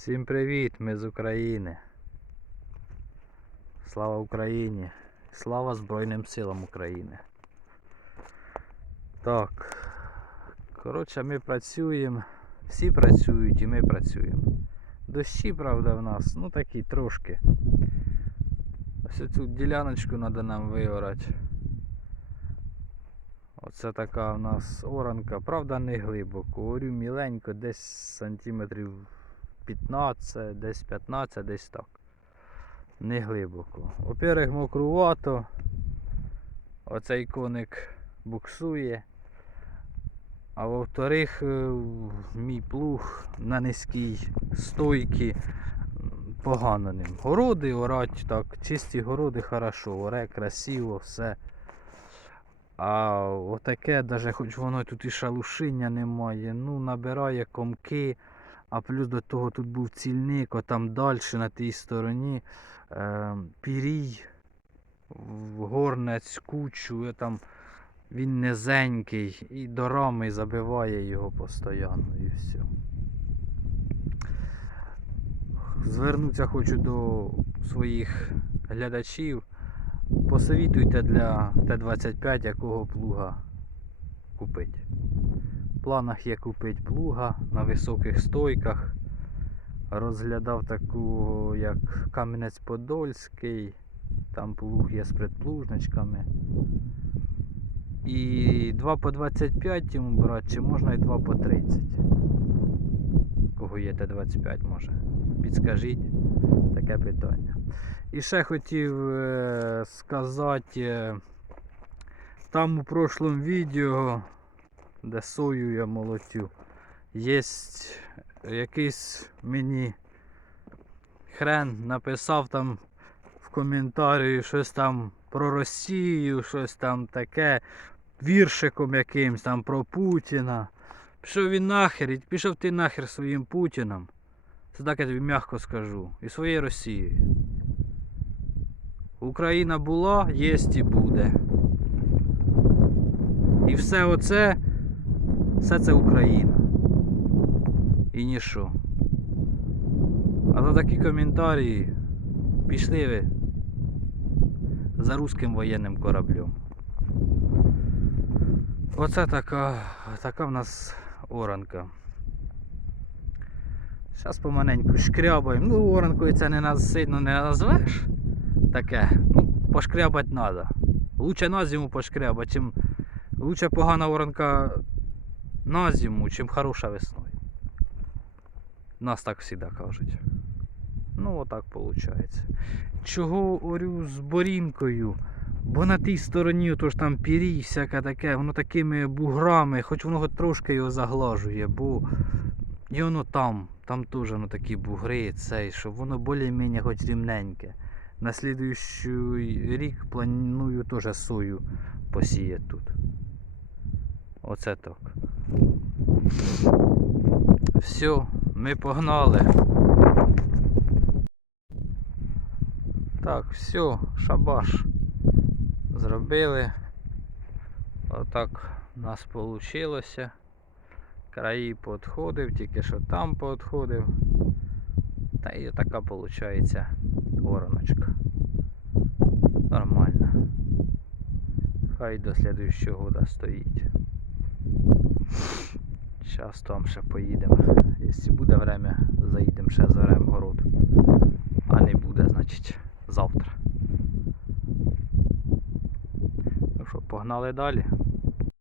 Всім привіт, ми з України. Слава Україні! Слава Збройним силам України. Так. Коротше, ми працюємо. Всі працюють і ми працюємо. Дощі, правда, в нас, ну такі трошки. Ось цю діляночку треба нам виорати. Оце така в нас оранка, правда не глибоко. Орю міленько, десь сантиметрів 15, десь 15, десь так. Не глибоко. Во-первых, мокрувато. Оцей коник буксує. А во-вторых, е, мій плуг на низькій стойці погано ним. Городи орать, так, чисті городи хорошо, оре красиво, все. А отаке, даже хоч воно тут і шалушиння немає, ну набирає комки, а плюс до того тут був цільник, а там далі на тій стороні е, пірій, горнець, кучу, і там він низенький і до рами забиває його постійно і все. Звернутися хочу до своїх глядачів. Посовітуйте для Т-25 якого плуга купити. В планах є купити плуга на високих стойках. Розглядав таку, як Кам'янець-Подольський. Там плуг є з предплужничками. І 2 по 25 йому брати, чи можна і 2 по 30. Кого є Т-25 може? Підскажіть таке питання. І ще хотів е, сказати, е, там у прошлому відео, де сою я молотю, є якийсь мені хрен написав там в коментарі щось там про Росію, щось там таке, віршиком якимсь там про Путіна. Пішов він нахер, пішов ти нахер своїм Путіном. Це так я тобі м'яко скажу. І своєю Росією. Україна була, єсть і буде. І все оце, все це Україна. І ніщо. А за такі коментарі пішли ви за руським воєнним кораблем. Оце така, така в нас оранка. Зараз поманеньку шкрябаємо. Ну, оранкою це не нас сильно не назвеш. Таке. Ну, пошкрябати треба. Лучше на зиму пошкрябати, чим лучше погана оранка на зиму, чим хороша весною. Нас так завжди кажуть. Ну, отак виходить. Чого орю з борінкою? Бо на тій стороні, то ж там пірій, всяке таке, воно такими буграми, хоч воно трошки його заглажує, бо і воно там, там теж воно такі бугри, цей, щоб воно більш-менш хоч рівненьке. На слідуючий рік планую теж сою посіяти тут. Оце так. Все, ми погнали. Так, все, шабаш. Зробили. Отак у нас вийшло. Краї підходив, тільки що там підходив. Та і така виходить вороночка. Нормально. Хай до слідуючого года стоїть. Зараз там ще поїдемо. Якщо буде время, заїдемо ще зарем город. А не буде, значить, завтра. Ну що, погнали далі.